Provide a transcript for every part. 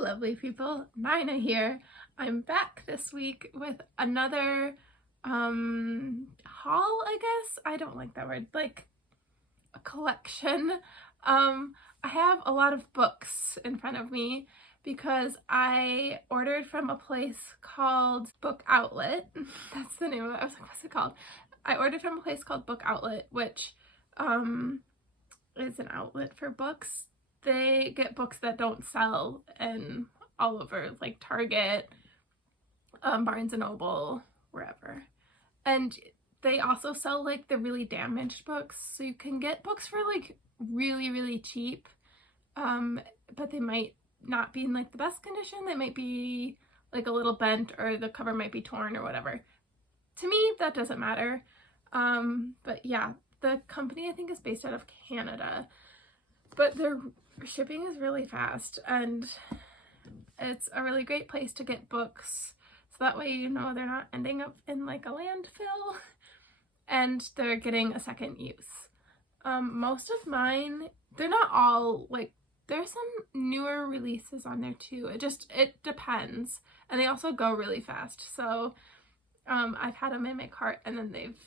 lovely people, Nina here. I'm back this week with another haul, I guess. I don't like that word, like a collection. I have a lot of books in front of me because I ordered from a place called Book Outlet. That's the name of it. I was like, what's it called? I ordered from a place called Book Outlet, which is an outlet for books. They get books that don't sell in all over, like Target, Barnes and Noble, wherever. And they also sell like the really damaged books, so you can get books for like really cheap, but they might not be in like the best condition. They might be like a little bent, or the cover might be torn or whatever. To me, that doesn't matter. But yeah, the company I think is based out of Canada, but their shipping is really fast, and it's a really great place to get books, so that way you know they're not ending up in like a landfill and they're getting a second use. Most of mine, they're not all like, there's some newer releases on there too. It depends, and they also go really fast. So I've had them in my cart and then they've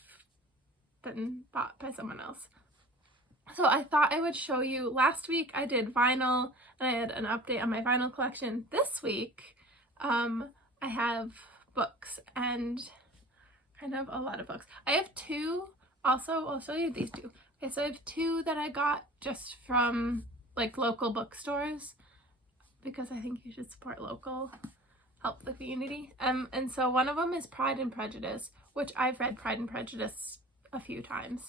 been bought by someone else. So I thought I would show you. Last week I did vinyl and I had an update on my vinyl collection. This week I have books, and kind of a lot of books. I have two also. I'll show you these two. Okay, so I have two that I got just from like local bookstores, because I think you should support local, help the community. And so one of them is Pride and Prejudice, which I've read Pride and Prejudice a few times,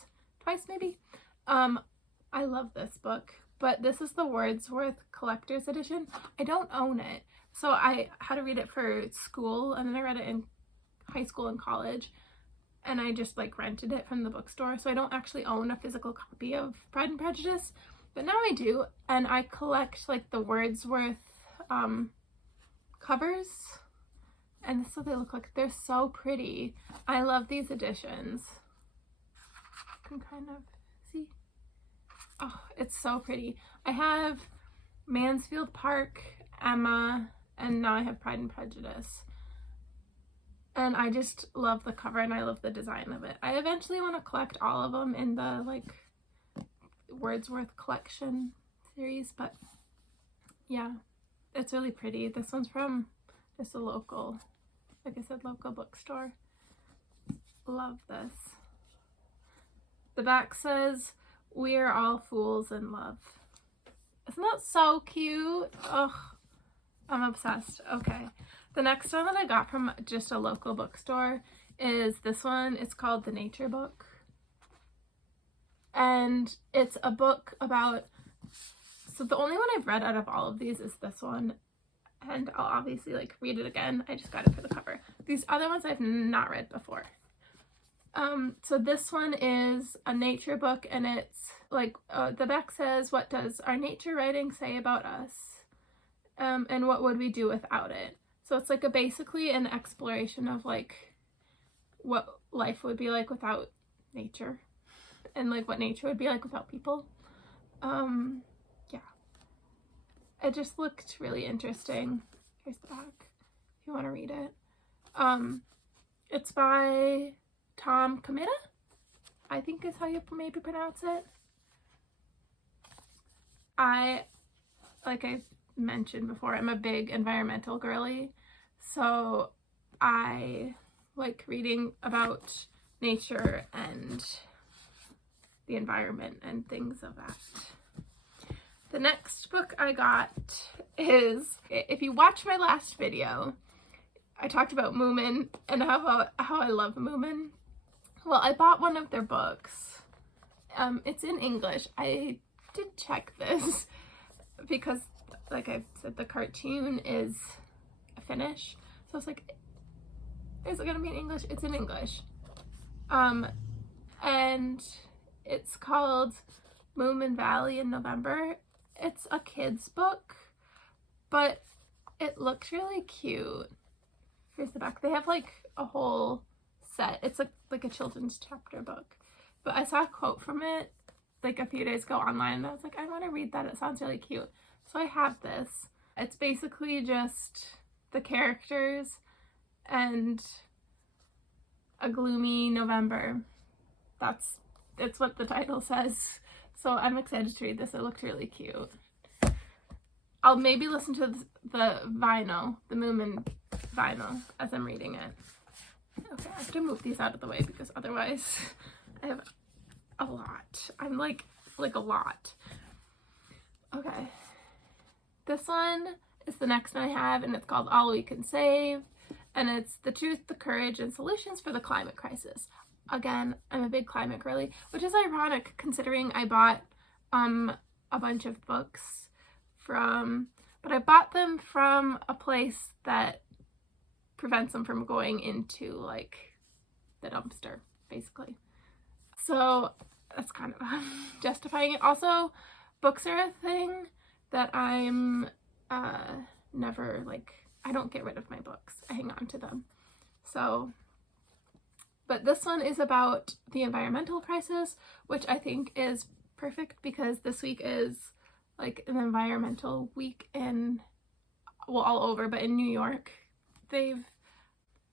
twice maybe. I love this book, but this is the Wordsworth Collector's Edition. I don't own it, so I had to read it for school, and then I read it in high school and college, and I just like rented it from the bookstore, so I don't actually own a physical copy of Pride and Prejudice, but now I do, and I collect like the Wordsworth covers, and this is what they look like. They're so pretty. I love these editions. You can kind of see. Oh, it's so pretty. I have Mansfield Park, Emma, and now I have Pride and Prejudice. And I just love the cover, and I love the design of it. I eventually want to collect all of them in the like Wordsworth collection series, but yeah, it's really pretty. This one's from just a local, like I said, local bookstore. Love this. The back says, "We're all fools in love." Isn't that so cute? Ugh, I'm obsessed. Okay, the next one that I got from just a local bookstore is this one. It's called The Nature Book, and it's a book about, so the only one I've read out of all of these is this one, and I'll obviously like read it again. I just got it for the cover. These other ones I've not read before. So this one is a nature book, and it's like, the back says, "What does our nature writing say about us? And what would we do without it?" So it's like basically an exploration of like what life would be like without nature, and like what nature would be like without people. Yeah. It just looked really interesting. Here's the back if you want to read it. It's by Tom Comita, I think is how you maybe pronounce it. Like I mentioned before, I'm a big environmental girly, so I like reading about nature and the environment and things of that. The next book I got is, if you watch my last video, I talked about Moomin and how I love Moomin. Well, I bought one of their books. It's in English. I did check this because, like I said, the cartoon is Finnish. So I was like, is it gonna be in English? It's in English. And it's called Moomin Valley in November. It's a kid's book, but it looks really cute. Here's the back. They have like a whole set. It's like a children's chapter book, but I saw a quote from it like a few days ago online, and I was like, I want to read that. It sounds really cute. So I have this. It's basically just the characters and a gloomy November. It's what the title says. So I'm excited to read this. It looked really cute. I'll maybe listen to the vinyl, the Moomin vinyl, as I'm reading it. Okay, I have to move these out of the way because otherwise I have a lot. I'm like a lot. Okay. This one is the next one I have, and it's called All We Can Save, and it's the truth, the courage, and solutions for the climate crisis. Again, I'm a big climate girly, which is ironic considering I bought a bunch of books but I bought them from a place that prevents them from going into like the dumpster, basically. So that's kind of justifying it. Also, books are a thing that I'm never, like, I don't get rid of my books. I hang on to them. So, but this one is about the environmental crisis, which I think is perfect because this week is like an environmental week all over, but in New York, they've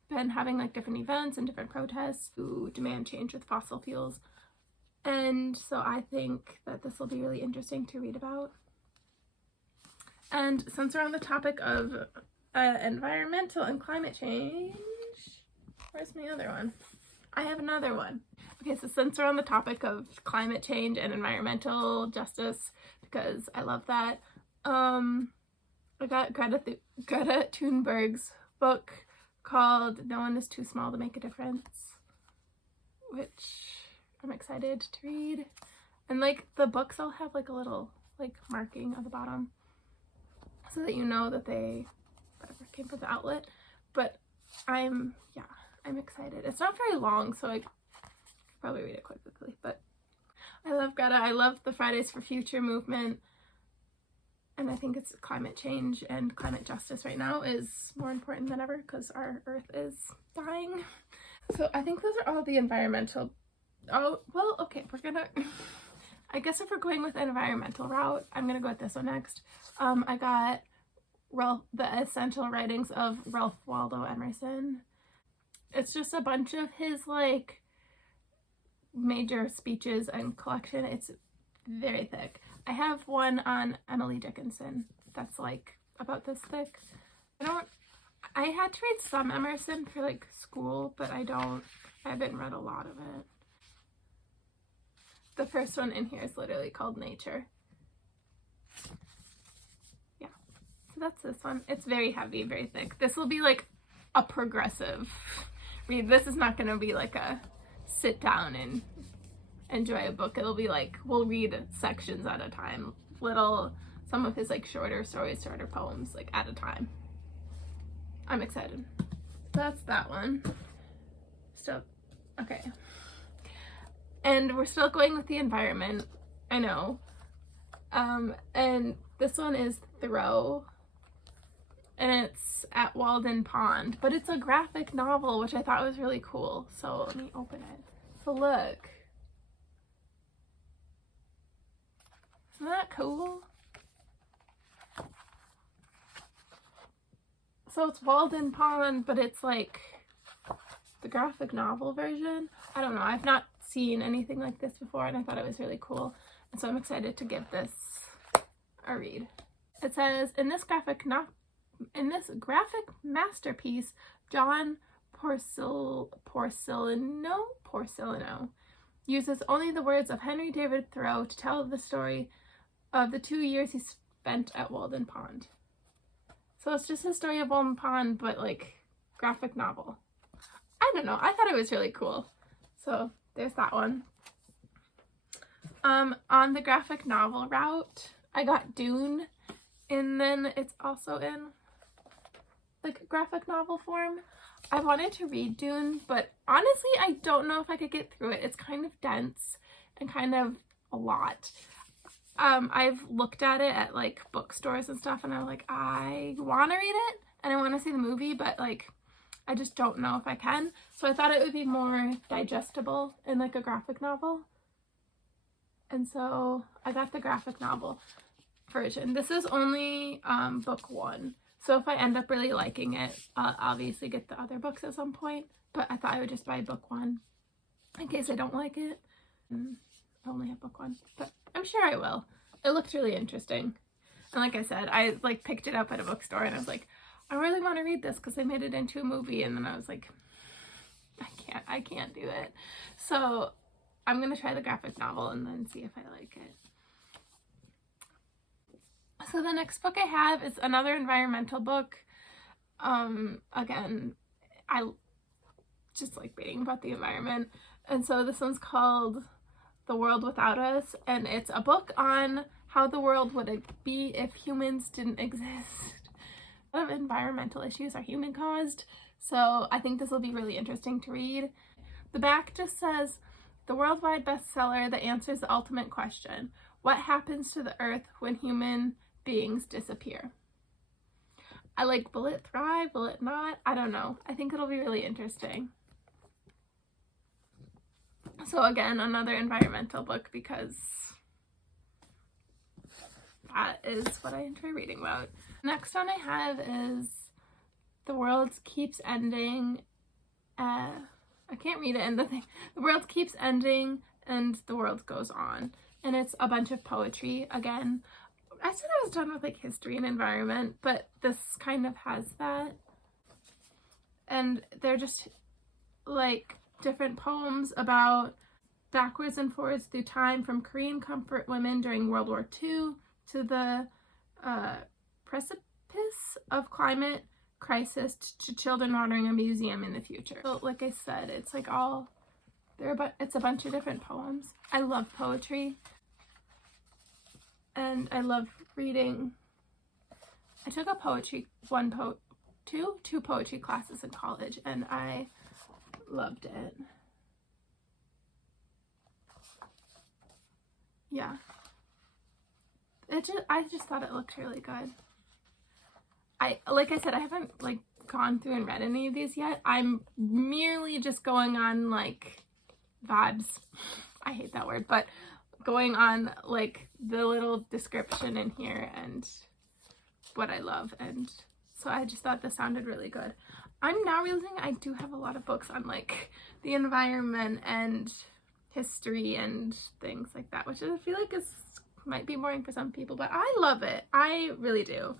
been having like different events and different protests to demand change with fossil fuels. And so I think that this will be really interesting to read about. And since we're on the topic of environmental and climate change, where's my other one? I have another one. Okay, so since we're on the topic of climate change and environmental justice, because I love that, I got Greta Thunberg's book called No One Is Too Small to Make a Difference, which I'm excited to read. And like the books all have like a little like marking at the bottom so that you know that they came from the outlet. But I'm excited. It's not very long, so I could probably read it quite quickly. But I love Greta. I love the Fridays for Future movement. And I think it's climate change and climate justice right now is more important than ever because our earth is dying. So I think those are all the environmental. Oh, well, okay, I guess if we're going with an environmental route, I'm gonna go with this one next. I got The Essential Writings of Ralph Waldo Emerson. It's just a bunch of his like major speeches and collection. It's very thick. I have one on Emily Dickinson that's like about this thick. I had to read some Emerson for like school, but I haven't read a lot of it. The first one in here is literally called Nature. Yeah, so that's this one. It's very heavy, very thick. This will be like a progressive read. This is not going to be like a sit down and enjoy a book. It'll be like we'll read sections at a time, some of his like shorter stories, shorter poems like at a time. I'm excited. That's that one. Still okay, and we're still going with the environment, I know. And this one is Thoreau, and it's at Walden Pond, but it's a graphic novel, which I thought was really cool. So let me open it. So look. Isn't that cool? So it's Walden Pond, but it's like the graphic novel version. I don't know. I've not seen anything like this before, and I thought it was really cool. And so I'm excited to give this a read. It says, in this graphic masterpiece, John Porcellino uses only the words of Henry David Thoreau to tell the story of the 2 years he spent at Walden Pond. So it's just a story of Walden Pond, but like graphic novel. I don't know. I thought it was really cool. So there's that one. On the graphic novel route, I got Dune, and then it's also in like graphic novel form. I wanted to read Dune, but honestly, I don't know if I could get through it. It's kind of dense and kind of a lot. I've looked at it at like bookstores and stuff, and I'm like, I want to read it and I want to see the movie, but like I just don't know if I can. So I thought it would be more digestible in like a graphic novel. And so I got the graphic novel. version. This is only book 1. So if I end up really liking it, I'll obviously get the other books at some point. But I thought I would just buy book 1 in case I don't like it. I only have book 1, but I'm sure I will. It looked really interesting. And like I said, I like picked it up at a bookstore and I was like, I really want to read this because they made it into a movie. And then I was like, I can't do it. So I'm going to try the graphic novel and then see if I like it. So the next book I have is another environmental book. Again, I just like reading about the environment. And so this one's called The World Without Us. And it's a book on how the world would be if humans didn't exist. A lot of environmental issues are human caused. So I think this will be really interesting to read. The back just says, the worldwide bestseller that answers the ultimate question. What happens to the earth when human beings disappear? I like, will it thrive? Will it not? I don't know. I think it'll be really interesting. So again, another environmental book because that is what I enjoy reading about. Next one I have is The World Keeps Ending. I can't read it in the thing. The world keeps ending and the world goes on. And it's a bunch of poetry again. I said I was done with like history and environment, but this kind of has that. And they're just like different poems about backwards and forwards through time, from Korean comfort women during World War II to the precipice of climate crisis to children watering a museum in the future. So like I said, it's like all there, but it's a bunch of different poems. I love poetry and I love reading. I took a two poetry classes in college and I loved it. Yeah. I just thought it looked really good. Like I said, I haven't like gone through and read any of these yet. I'm merely just going on like vibes. I hate that word, but going on like the little description in here and what I love. And so I just thought this sounded really good. I'm now realizing I do have a lot of books on like the environment and history and things like that, which I feel like might be boring for some people, but I love it. I really do.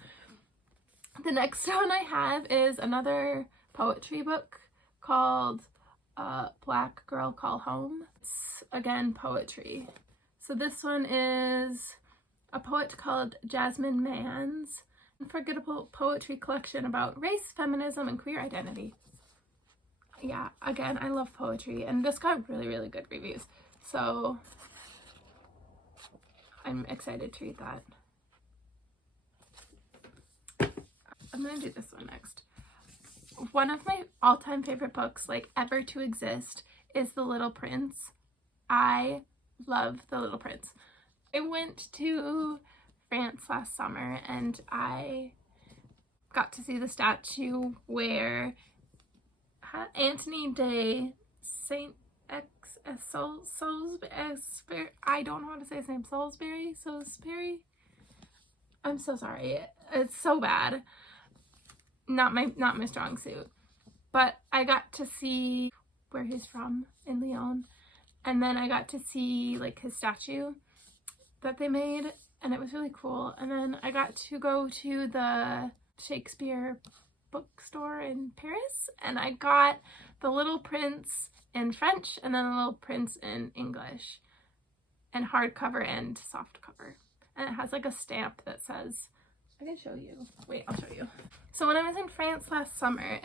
The next one I have is another poetry book called Black Girl Call Home. It's again poetry. So this one is a poet called Jasmine Mann's unforgettable poetry collection about race, feminism, and queer identity. Yeah, again, I love poetry, and this got really, really good reviews. So I'm excited to read that. I'm gonna do this one next. One of my all-time favorite books, like ever to exist, is The Little Prince. I love The Little Prince. I went to France last summer and I got to see the statue where Anthony de Saint Salisbury, I don't know how to say his name, Salisbury? I'm so sorry. It's so bad. Not my strong suit. But I got to see where he's from in Lyon. And then I got to see like his statue that they made, and it was really cool. And then I got to go to the Shakespeare bookstore in Paris, and I got The Little Prince in French and then The Little Prince in English, and hardcover and softcover. And it has like a stamp that says, I can show you. Wait, I'll show you. So when I was in France last summer,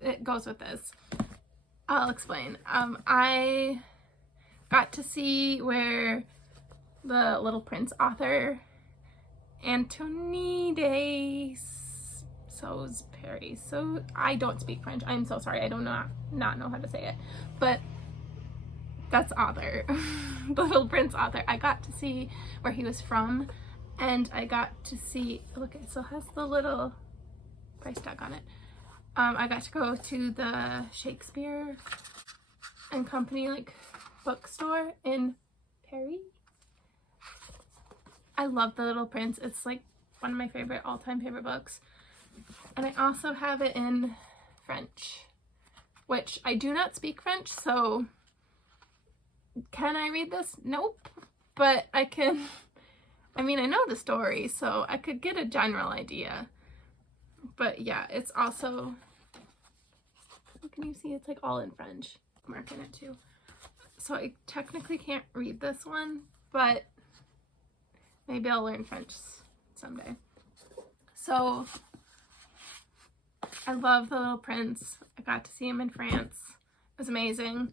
it goes with this. I'll explain. I got to see where the Little Prince author Anthony de Salisbury. So I don't speak French. I'm so sorry. I do not know how to say it. But that's author. The Little Prince author. I got to see where he was from, and I got to see, look, it still has the little price tag on it. I got to go to the Shakespeare and Company like bookstore in Paris. I love The Little Prince. It's like one of my favorite, all-time favorite books. And I also have it in French, which I do not speak French, so can I read this? Nope. But I can, I mean, I know the story, so I could get a general idea. But yeah, it's also, can you see? It's like all in French. I'm marking it too. So I technically can't read this one, but maybe I'll learn French someday. So I love The Little Prince. I got to see him in France. It was amazing.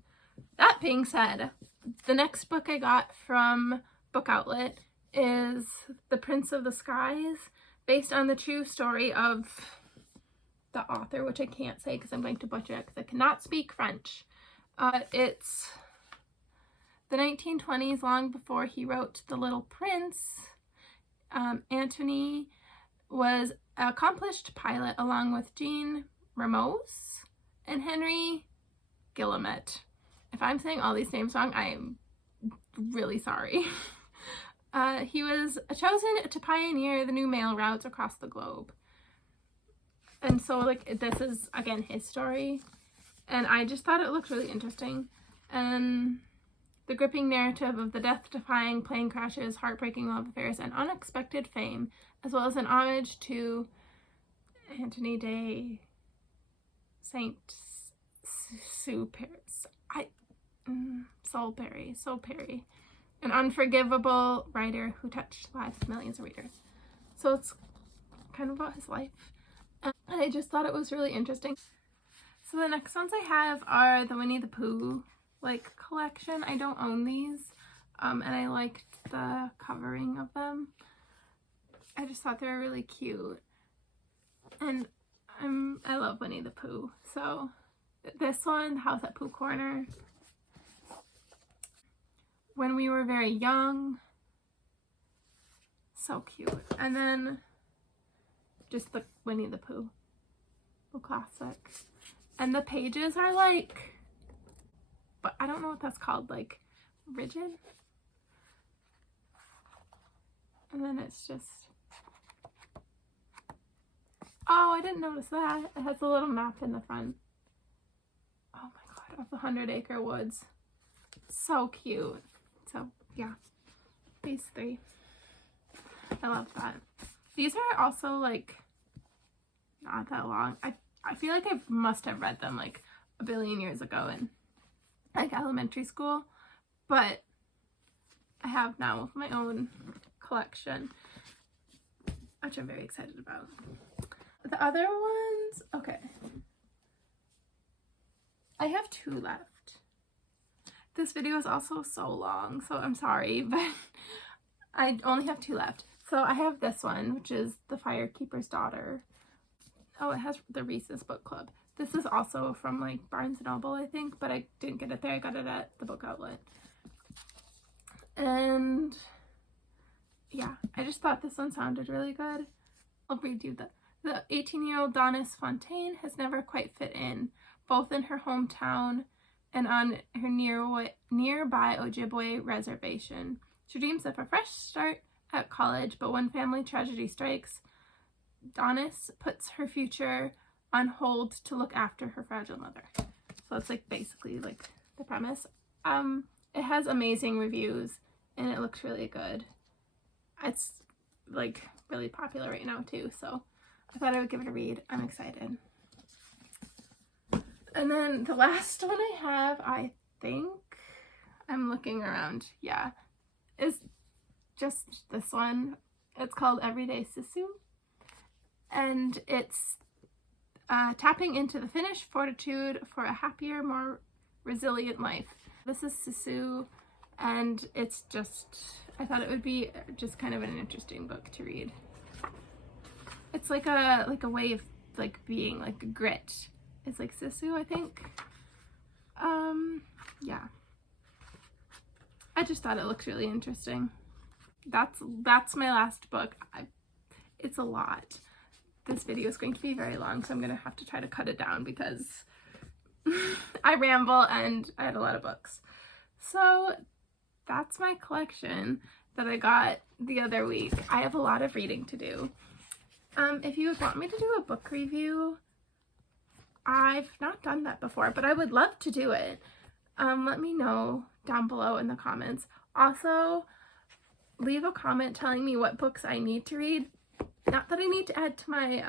That being said, the next book I got from Book Outlet is The Prince of the Skies, based on the true story of the author, which I can't say because I'm going to butcher it because I cannot speak French. It's the 1920s, long before he wrote The Little Prince. Antony was an accomplished pilot along with Jean Ramos and Henry Guillemette. If I'm saying all these names wrong, I am really sorry. He was chosen to pioneer the new mail routes across the globe. And so, like, this is, again, his story. And I just thought it looked really interesting. And the gripping narrative of the death-defying plane crashes, heartbreaking love affairs, and unexpected fame, as well as an homage to Antony de Saint-Exupéry, an unforgivable writer who touched the lives of millions of readers. So it's kind of about his life. And I just thought it was really interesting. So the next ones I have are the Winnie the Pooh collection. I don't own these, and I liked the covering of them. I just thought they were really cute, and I love Winnie the Pooh. So this one, House at Pooh Corner, When We Were Very Young, so cute. And then just the Winnie the Pooh, the classic. And the pages are like, but I don't know what that's called, like rigid. And then it's just, oh, I didn't notice that. It has a little map in the front. Oh my god, of the 100 Acre Woods. So cute. So yeah, these three. I love that. These are also like not that long. I feel like I must have read them like a billion years ago in like elementary school, but I have now my own collection, which I'm very excited about. The other ones, okay. I have 2 left. This video is also so long, so I'm sorry, but I only have 2 left. So I have this one, which is The Firekeeper's Daughter. Oh, it has the Reese's Book Club. This is also from like Barnes & Noble, I think, but I didn't get it there. I got it at the Book Outlet. And yeah, I just thought this one sounded really good. I'll read you the 18-year-old Donis Fontaine has never quite fit in, both in her hometown and on her nearby Ojibwe reservation. She dreams of a fresh start at college, but when family tragedy strikes, Donis puts her future on hold to look after her fragile mother. So it's like basically like the premise. It has amazing reviews and it looks really good. It's like really popular right now too, so I thought I would give it a read. I'm excited. And then the last one I have, I think, I'm looking around, yeah, is just this one. It's called Everyday Sisu, and it's tapping into the Finnish fortitude for a happier, more resilient life. This is Sisu, and it's just, I thought it would be just kind of an interesting book to read. It's like a way of like being, like grit. It's like Sisu, I think. Yeah. I just thought it looked really interesting. That's my last book. It's a lot. This video is going to be very long, so I'm gonna have to try to cut it down because I ramble and I had a lot of books. So that's my collection. that I got the other week. I have a lot of reading to do. If you would want me to do a book review, I've not done that before, but I would love to do it. Let me know down below in the comments. Also, leave a comment telling me what books I need to read. Not that I need to add to my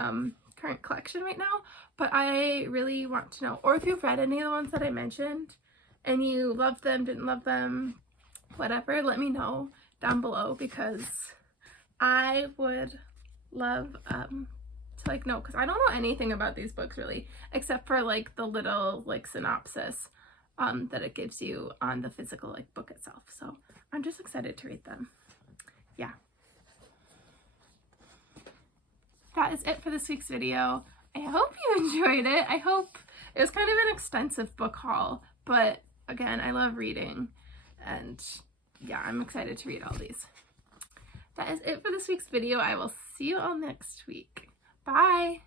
current collection right now, but I really want to know. Or if you've read any of the ones that I mentioned and you loved them, didn't love them, whatever, let me know down below, because I would love to like know, because I don't know anything about these books really, except for like the little like synopsis that it gives you on the physical like book itself. So I'm just excited to read them. Yeah. That is it for this week's video. I hope you enjoyed it. I hope it was kind of an extensive book haul, but again, I love reading, and yeah, I'm excited to read all these. That is it for this week's video. I will see you all next week. Bye!